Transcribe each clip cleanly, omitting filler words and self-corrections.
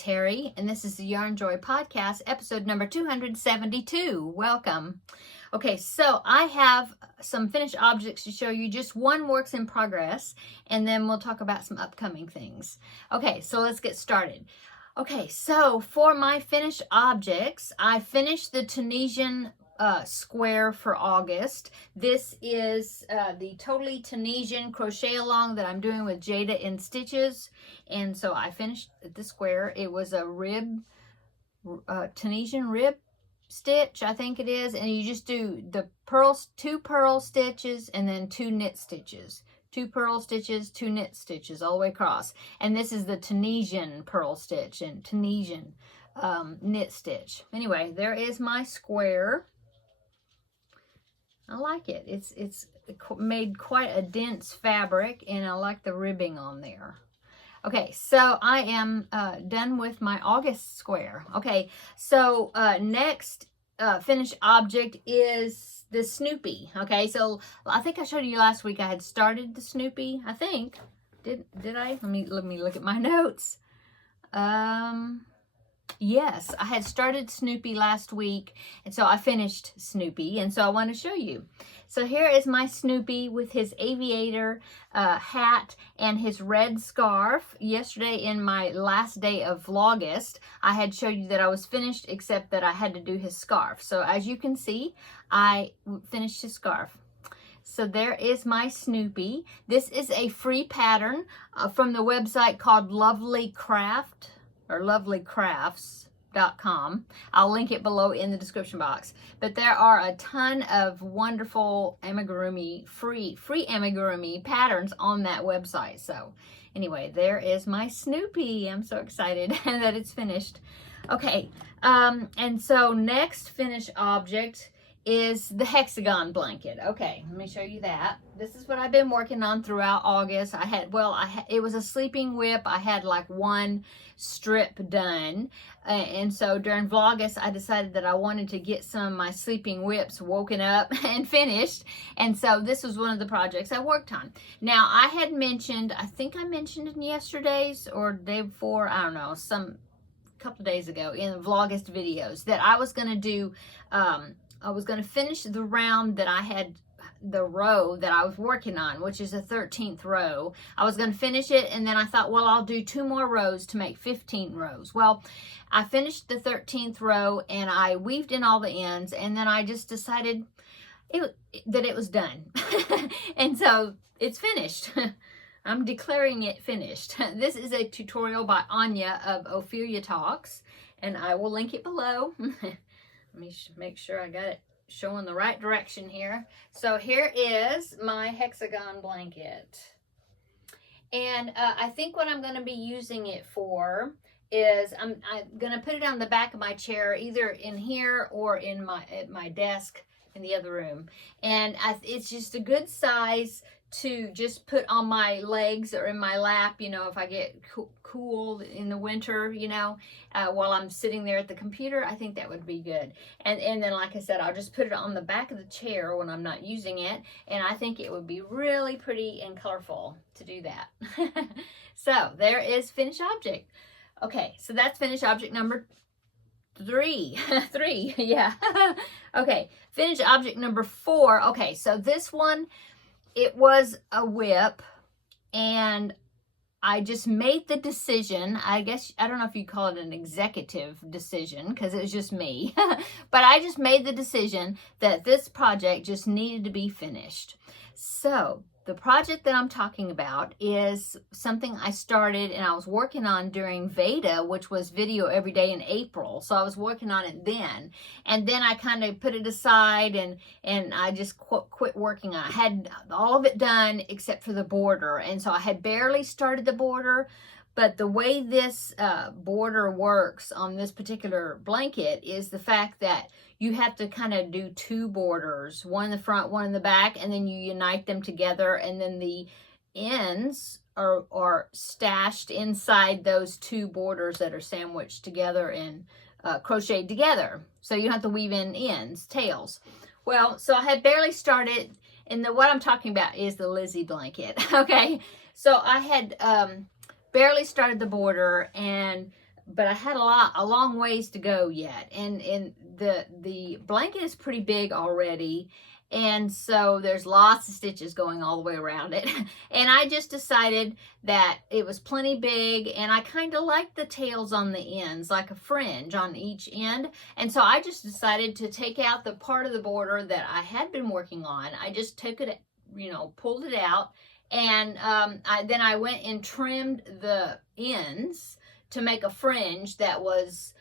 Terry, and this is the Yarnjoy podcast, episode number 272. Welcome. Okay, so I have some finished objects to show you, just one works in progress, and then we'll talk about some upcoming things. Okay, so let's get started. Okay, so for my finished objects, I finished the Tunisian square for August. This is the totally Tunisian crochet along that I'm doing with Jada in Stitches, and so I finished the square. It was a Tunisian rib stitch, I think it is, and you just do the two purl stitches and then 2 knit stitches. 2 purl stitches, 2 knit stitches all the way across. And this is the Tunisian purl stitch and Tunisian knit stitch. Anyway, there is my square. I like it. It's made quite a dense fabric, and I like the ribbing on there. Okay, so I am done with my August square. Okay, so next finished object is the Snoopy. Okay, so I think I showed you last week I had started the Snoopy. I think did I? Let me look at my notes. Yes, I had started Snoopy last week, and so I finished Snoopy, and so I want to show you. So here is my Snoopy with his aviator hat and his red scarf. Yesterday, in my last day of Vlogust, I had showed you that I was finished, except that I had to do his scarf. So as you can see, I finished his scarf. So there is my Snoopy. This is a free pattern from the website called Lovely Craft, or lovelycrafts.com. I'll link it below in the description box. But there are a ton of wonderful amigurumi, free amigurumi patterns on that website. So anyway, there is my Snoopy. I'm so excited that it's finished. Okay, and so next finished object is the Hexagon blanket. Okay, let me show you that. This is what I've been working on throughout August. It was a sleeping whip. I had like 1 strip done, and so during Vlogust I decided that I wanted to get some of my sleeping whips woken up and finished, and so this was one of the projects I worked on. Now I had mentioned, I think I mentioned in yesterday's or day before, I don't know, some couple of days ago in the Vlogust videos, that I was going to do I was going to finish the round that I had, the row that I was working on, which is the 13th row. I was going to finish it, and then I thought, well, I'll do 2 more rows to make 15 rows. Well, I finished the 13th row, and I weaved in all the ends, and then I just decided that it was done. And so it's finished. I'm declaring it finished. This is a tutorial by Anya of Ophelia Talks, and I will link it below. Let me make sure I got it showing the right direction here. So here is my Hexagon blanket. And I think what I'm going to be using it for is I'm going to put it on the back of my chair, either in here or at my desk in the other room. And it's just a good size to just put on my legs or in my lap, you know, if I get cool in the winter, you know, while I'm sitting there at the computer. I think that would be good. And then, like I said, I'll just put it on the back of the chair when I'm not using it, and I think it would be really pretty and colorful to do that. So there is finished object. Okay, so that's finished object number 3. 3, yeah. Okay, finished object number 4. Okay, so this one, it was a whip, and I just made the decision. I guess, I don't know if you call it an executive decision, because it was just me. But I just made the decision that this project just needed to be finished. So the project that I'm talking about is something I started and I was working on during Veda, which was video every day in April. So I was working on it then. And then I kind of put it aside, and I just quit working on it. I had all of it done except for the border. And so I had barely started the border. But the way this border works on this particular blanket is the fact that you have to kind of do 2 borders, one in the front, one in the back, and then you unite them together, and then the ends are stashed inside those 2 borders that are sandwiched together and crocheted together. So you don't have to weave in ends, tails. Well, so I had barely started, and what I'm talking about is the Lizzy blanket, okay? So I had barely started the border, and but I had a long ways to go yet. And the blanket is pretty big already. And so there's lots of stitches going all the way around it. And I just decided that it was plenty big, and I kind of like the tails on the ends, like a fringe on each end. And so I just decided to take out the part of the border that I had been working on. I just took it, you know, pulled it out, and then I went and trimmed the ends to make a fringe that was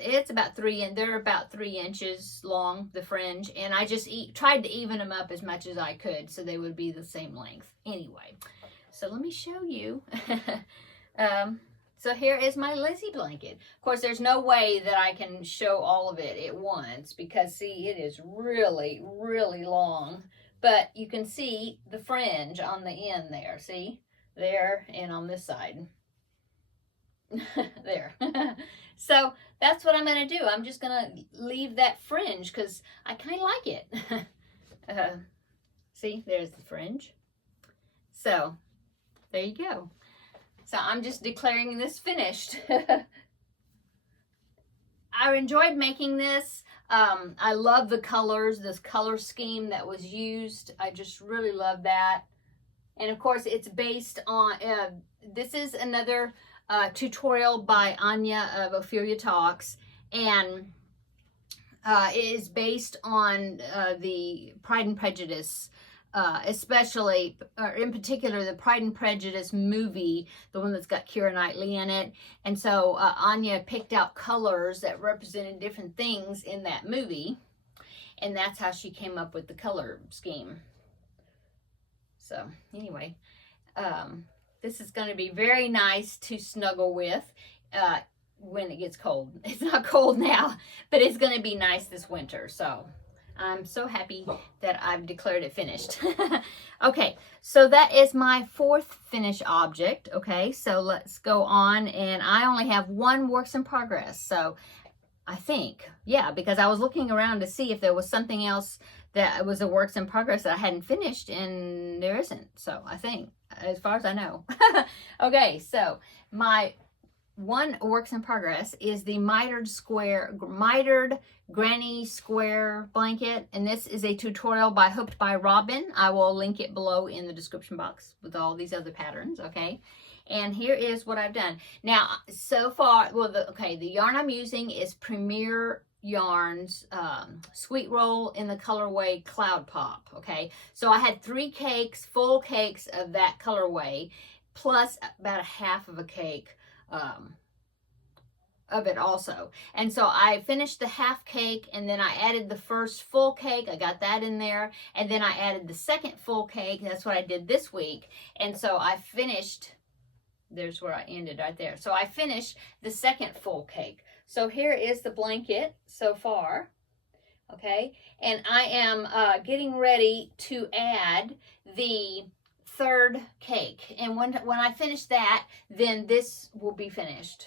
it's about they're about 3 inches long, the fringe, and I just tried to even them up as much as I could so they would be the same length. Anyway, so let me show you. So here is my Lizzy blanket. Of course, there's no way that I can show all of it at once because, see, it is really, really long. But you can see the fringe on the end there, see? There, and on this side. There. So that's what I'm going to do. I'm just going to leave that fringe because I kind of like it. See, there's the fringe. So there you go. So I'm just declaring this finished. I enjoyed making this. I love the colors, this color scheme that was used. I just really love that. And of course, it's based on, this is another tutorial by Anya of Ophelia Talks, and it is based on the Pride and Prejudice, especially, or in particular, the Pride and Prejudice movie, the one that's got Keira Knightley in it. And so Anya picked out colors that represented different things in that movie, and that's how she came up with the color scheme. So anyway, this is going to be very nice to snuggle with when it gets cold. It's not cold now, but it's going to be nice this winter. So I'm so happy that I've declared it finished. Okay, so that is my 4th finished object. Okay, so let's go on. And I only have 1 works in progress. So I think, yeah, because I was looking around to see if there was something else that was a works in progress that I hadn't finished, and there isn't. So I think, as far as I know. Okay, so my 1 works in progress is the mitered granny square blanket, and this is a tutorial by Hooked by Robin. I will link it below in the description box with all these other patterns. Okay, and here is what I've done. Now, so far, well, the yarn I'm using is Premier Yarns Sweet Roll in the colorway Cloud Pop. Okay, so I had 3 cakes, full cakes of that colorway, plus about a half of a cake of it also. And so I finished the half cake, and then I added the first full cake. I got that in there, and then I added the second full cake. That's what I did this week. And so I finished, there's where I ended right there. So I finished the second full cake. So here is the blanket so far, okay? And I am getting ready to add the 3rd cake. And when I finish that, then this will be finished.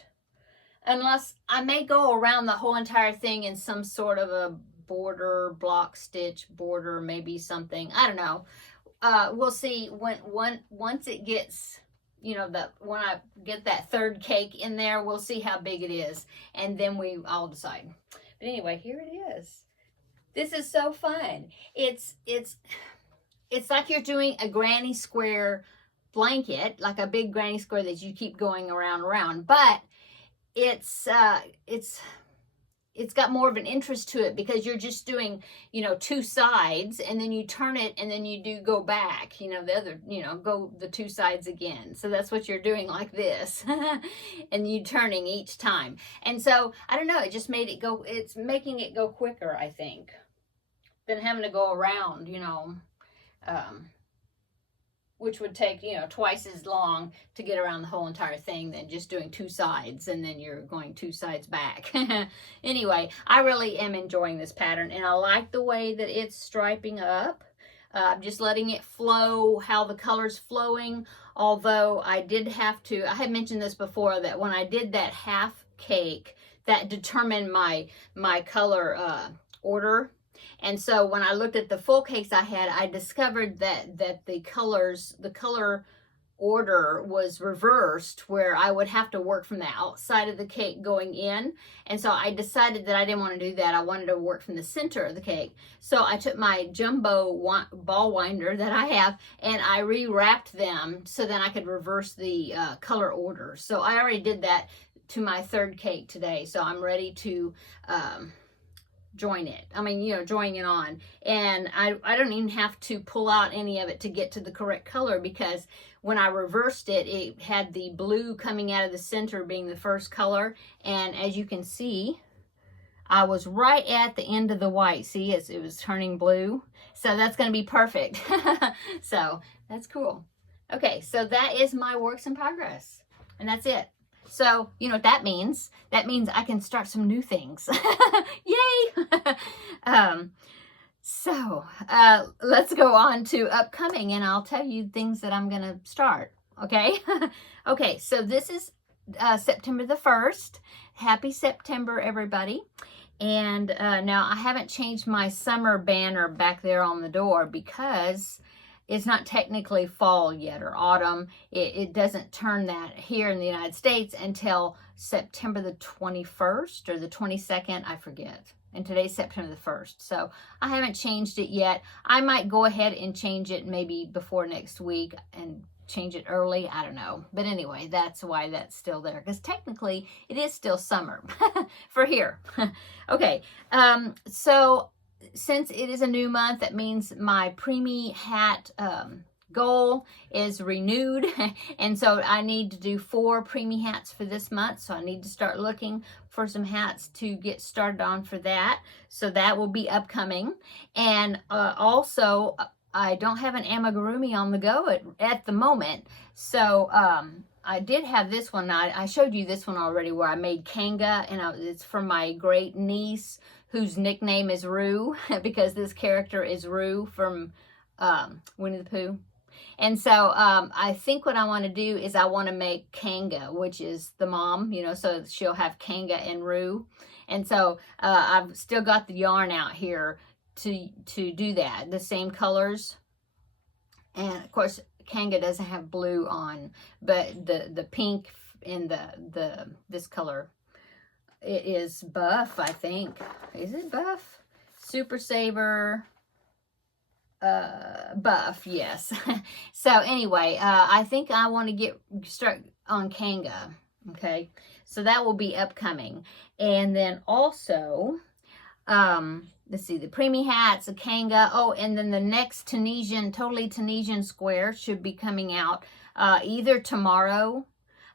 Unless I may go around the whole entire thing in some sort of a border, block stitch border, maybe something. I don't know. We'll see once it gets, you know, when I get that 3rd cake in there, we'll see how big it is, and then I'll decide. But anyway, here it is. This is so fun. It's like you're doing a granny square blanket, like a big granny square that you keep going around, but it's got more of an interest to it because you're just doing, you know, 2 sides, and then you turn it, and then you go back, you know, the other, you know, go the 2 sides again. So that's what you're doing, like this. And you turning each time. And so, I don't know, it just made it go, it's making it go quicker, I think, than having to go around, you know, which would take, you know, twice as long to get around the whole entire thing than just doing 2 sides, and then you're going 2 sides back. Anyway, I really am enjoying this pattern, and I like the way that it's striping up. I'm just letting it flow, how the color's flowing, although I did have to, I had mentioned this before, that when I did that half cake, that determined my color order. And so when I looked at the full cakes I had, I discovered that the color order was reversed, where I would have to work from the outside of the cake going in. And so I decided that I didn't want to do that. I wanted to work from the center of the cake. So I took my jumbo ball winder that I have, and I rewrapped them so then I could reverse the color order. So I already did that to my third cake today. So I'm ready to join it. I mean, you know, join it on. And I don't even have to pull out any of it to get to the correct color, because when I reversed it, it had the blue coming out of the center being the first color. And as you can see, I was right at the end of the white. See, it was turning blue. So that's going to be perfect. So that's cool. Okay, so that is my works in progress. And that's it. So, you know what that means? That means I can start some new things. Yay! Let's go on to upcoming, and I'll tell you things that I'm going to start. Okay? Okay, so this is September the 1st. Happy September, everybody. And now I haven't changed my summer banner back there on the door because it's not technically fall yet, or autumn. It doesn't turn that here in the United States until September the 21st or the 22nd, I forget. And today's September the 1st. So I haven't changed it yet. I might go ahead and change it maybe before next week and change it early. I don't know. But anyway, that's why that's still there, because technically it is still summer for here. Okay, so since it is a new month, that means my preemie hat goal is renewed. And so I need to do 4 preemie hats for this month. So I need to start looking for some hats to get started on for that. So that will be upcoming. And also, I don't have an amigurumi on the go at the moment. So I did have this one. I showed you this one already, where I made Kanga, and it's from my great niece, whose nickname is Roo, because this character is Roo from Winnie the Pooh. And so I think what I want to do is I want to make Kanga, which is the mom, you know, so she'll have Kanga and Roo. And so I've still got the yarn out here to do that, the same colors. And of course, Kanga doesn't have blue on, but the pink in this color, it is buff, I think. Is it buff? Super Saver buff, yes. So anyway, I think I want to start on Kanga. Okay, so that will be upcoming. And then also, let's see, the preemie hats, the Kanga. Oh, and then the next totally Tunisian square should be coming out either tomorrow.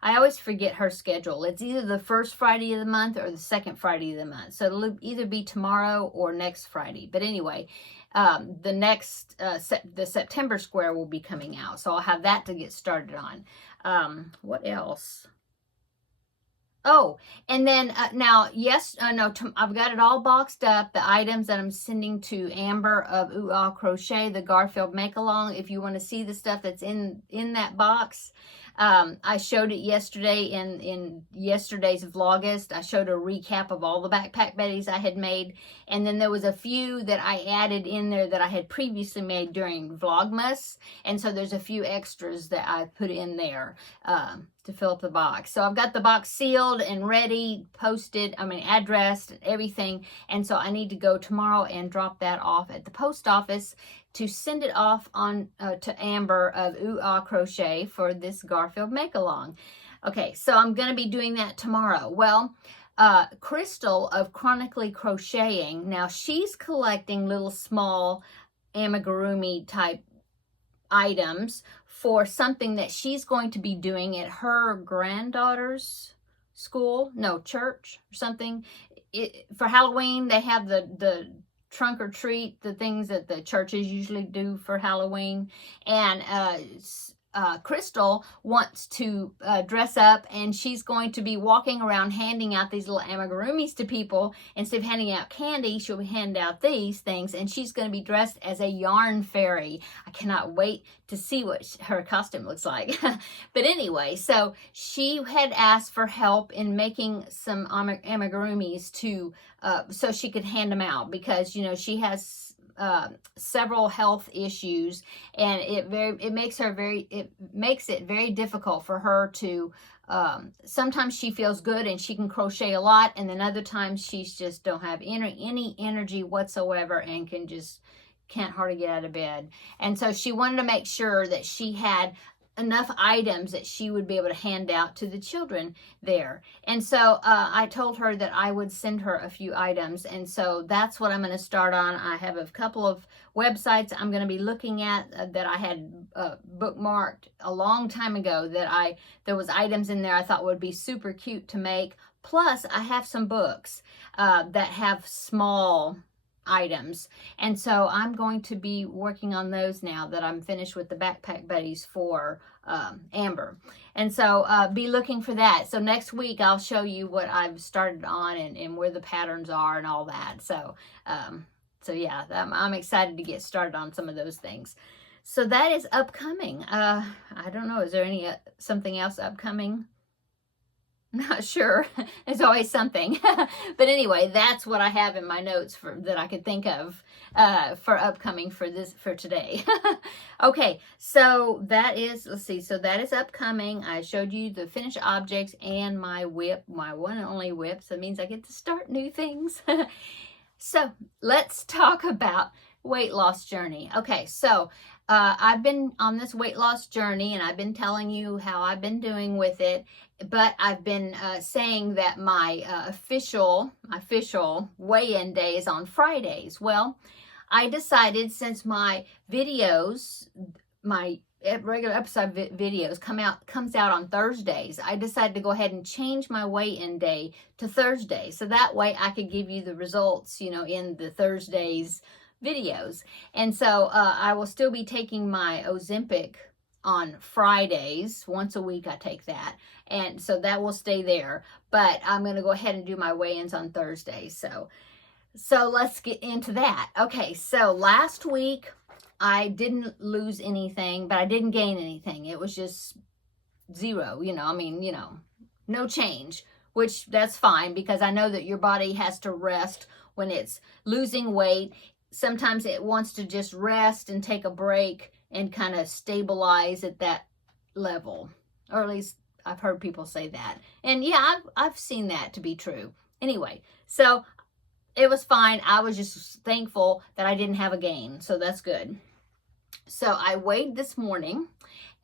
I always forget her schedule. It's either the first Friday of the month or the second Friday of the month. So it'll either be tomorrow or next Friday. But anyway, the September square will be coming out. So I'll have that to get started on. What else? Oh, and then now, I've got it all boxed up, the items that I'm sending to Amber of Ooh Ah Crochet, the Garfield Make-Along. If you want to see the stuff that's in that box, I showed it yesterday in yesterday's Vlogust. I showed a recap of all the backpack Bettys I had made, and then there was a few that I added in there that I had previously made during Vlogmas, and so there's a few extras that I put in there to fill up the box. So I've got the box sealed and ready, addressed and everything, and so I need to go tomorrow and drop that off at the post office to send it off on to Amber of Ooh Ah Crochet for this Garfield Make-Along. Okay, so I'm going to be doing that tomorrow. Well, Crystal of Chronically Crocheting, now she's collecting little small amigurumi type items for something that she's going to be doing at her granddaughter's church or something. For Halloween, they have the trunk or treat, the things that the churches usually do for Halloween. And Crystal wants to dress up, and she's going to be walking around handing out these little amigurumis to people. Instead of handing out candy, she'll hand out these things, and she's going to be dressed as a yarn fairy. I cannot wait to see what her costume looks like. But anyway, so she had asked for help in making some amigurumis so she could hand them out, because, you know, she has several health issues, and it makes it very difficult for her to, sometimes she feels good and she can crochet a lot, and then other times she's just don't have any energy whatsoever and can't hardly get out of bed. And so she wanted to make sure that she had enough items that she would be able to hand out to the children there. And so I told her that I would send her a few items, and so that's what I'm going to start on. I have a couple of websites I'm going to be looking at that I had bookmarked a long time ago, that there was items in there I thought would be super cute to make. Plus I have some books that have small items, and so I'm going to be working on those now that I'm finished with the Backpack Buddies for Amber. And so be looking for that. So next week I'll show you what I've started on and where the patterns are and all that. So yeah, I'm excited to get started on some of those things. So that is upcoming. I don't know, is there any something else upcoming? Not sure. There's always something. But anyway, that's what I have in my notes that I could think of for upcoming for today. Okay, so that is, let's see, so that is upcoming. I showed you the finished objects and my whip, my one and only whip. So it means I get to start new things. So let's talk about weight loss journey. Okay, so I've been on this weight loss journey, and I've been telling you how I've been doing with it, but I've been saying that my official weigh-in day is on Fridays. Well, I decided, since my videos, my regular episode videos comes out on Thursdays, I decided to go ahead and change my weigh-in day to Thursday, so that way I could give you the results, you know, in the Thursdays videos. And so I will still be taking my Ozempic on Fridays. Once a week I take that, and so that will stay there, but I'm going to go ahead and do my weigh-ins on Thursdays. So let's get into that. Okay, so last week I didn't lose anything, but I didn't gain anything. It was just zero, you know, I mean, you know, no change, which that's fine, because I know that your body has to rest when it's losing weight. Sometimes it wants to just rest and take a break and kind of stabilize at that level, or at least I've heard people say that. And yeah, I've seen that to be true. Anyway, so it was fine. I was just thankful that I didn't have a gain, so that's good. So I weighed this morning,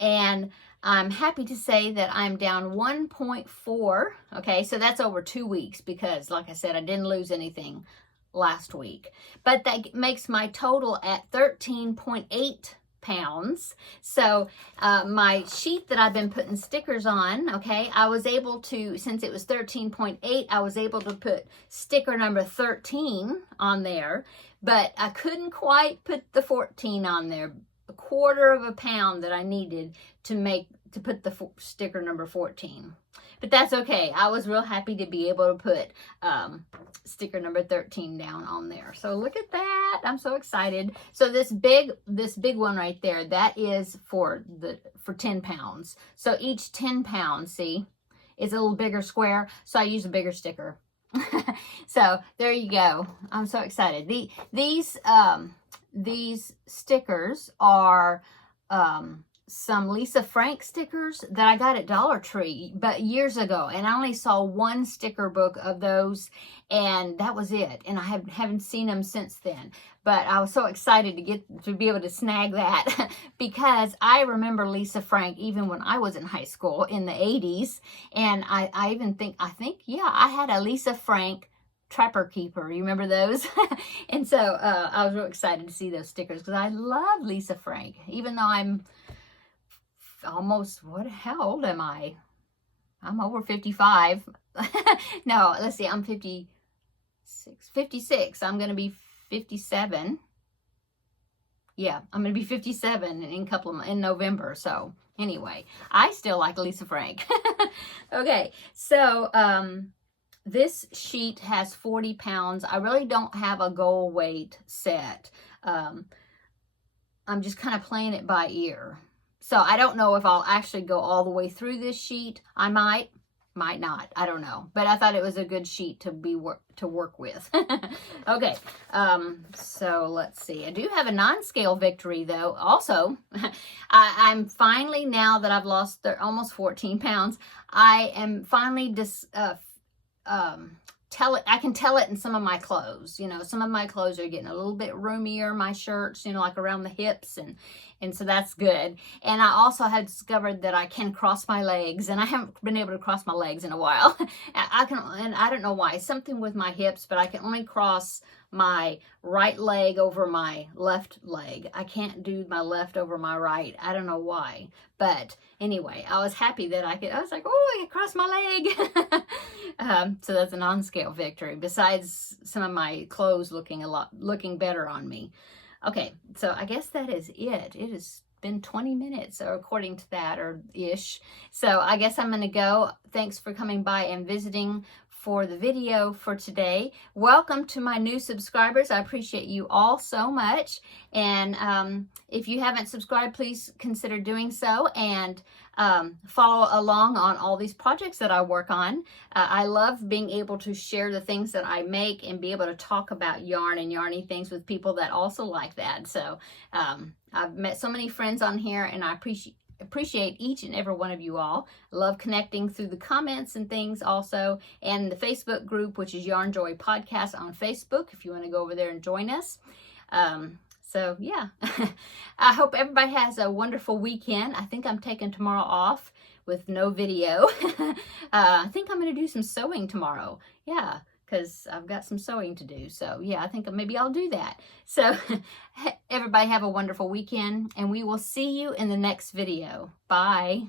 and I'm happy to say that I'm down 1.4. Okay, so that's over 2 weeks, because like I said, I didn't lose anything last week, but that makes my total at 13.8 pounds. So my sheet that I've been putting stickers on, okay, I was able to, since it was 13.8, I was able to put sticker number 13 on there, but I couldn't quite put the 14 on there. A quarter of a pound that I needed to put the sticker number 14. But that's okay. I was real happy to be able to put sticker number 13 down on there. So look at that. I'm so excited. So this big one right there, that is for 10 pounds. So each 10 pounds, see, is a little bigger square. So I use a bigger sticker. So there you go. I'm so excited. These stickers are some Lisa Frank stickers that I got at Dollar Tree, but years ago, and I only saw one sticker book of those, and that was it. And I haven't seen them since then. But I was so excited to be able to snag that because I remember Lisa Frank even when I was in high school in the 80s, and I think yeah, I had a Lisa Frank Trapper Keeper. You remember those? And so I was real excited to see those stickers because I love Lisa Frank, even though I'm almost, how old am I? I'm over 55. No, let's see, I'm 56. I'm going to be 57. Yeah, I'm going to be 57 in November. So anyway, I still like Lisa Frank. Okay, so this sheet has 40 pounds. I really don't have a goal weight set. I'm just kind of playing it by ear. So I don't know if I'll actually go all the way through this sheet. I might. Might not. I don't know. But I thought it was a good sheet to work with. Okay. So let's see. I do have a non-scale victory though. Also, I'm finally, now that I've lost almost 14 pounds, I am finally I can tell it in some of my clothes. You know, some of my clothes are getting a little bit roomier, my shirts, you know, like around the hips, and so that's good. And I also have discovered that I can cross my legs, and I haven't been able to cross my legs in a while. And I don't know why, something with my hips, but I can only cross my right leg over my left leg. I can't do my left over my right. I don't know why. But anyway, I was happy that I was like, oh, I can cross my leg. So that's a non-scale victory, besides some of my clothes looking better on me. Okay, so I guess that is it. It has been 20 minutes, or according to that, or ish. So I guess I'm going to go. Thanks for coming by and visiting for the video for today. Welcome to my new subscribers. I appreciate you all so much. And if you haven't subscribed, please consider doing so, and follow along on all these projects that I work on. I love being able to share the things that I make and be able to talk about yarn and yarny things with people that also like that. So I've met so many friends on here, and I appreciate each and every one of you all. I love connecting through the comments and things also, and the Facebook group, which is Yarnjoy Podcast on Facebook, if you want to go over there and join us. So yeah, I hope everybody has a wonderful weekend. I think I'm taking tomorrow off with no video. I think I'm going to do some sewing tomorrow. Yeah, because I've got some sewing to do. So yeah, I think maybe I'll do that. So everybody have a wonderful weekend, and we will see you in the next video. Bye.